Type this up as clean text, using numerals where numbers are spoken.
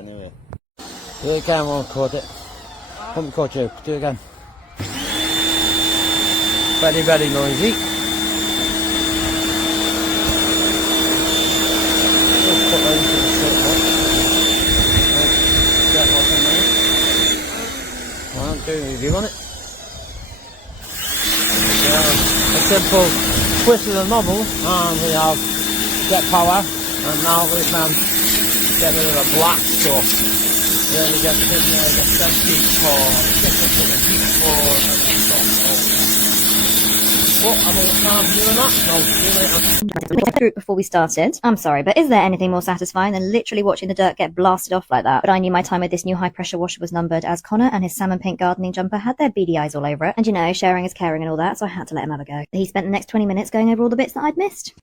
anyway. Do it again, won't record it. Won't record you, do it again. Very, very noisy. Just put those in the circle. Get what's in there. Well, I'm doing a review on it. A simple twist of the knob, and we have get power, and now we can get rid of the black stuff. Really get in there, get that deep core, get into the deep core, and stuff. But I'm all the time doing that, so see you later. Before we started, I'm sorry, but is there anything more satisfying than literally watching the dirt get blasted off like that? But I knew my time with this new high pressure washer was numbered, as Connor and his salmon pink gardening jumper had their beady eyes all over it. And you know, sharing is caring and all that, so I had to let him have a go. He spent the next 20 minutes going over all the bits that I'd missed.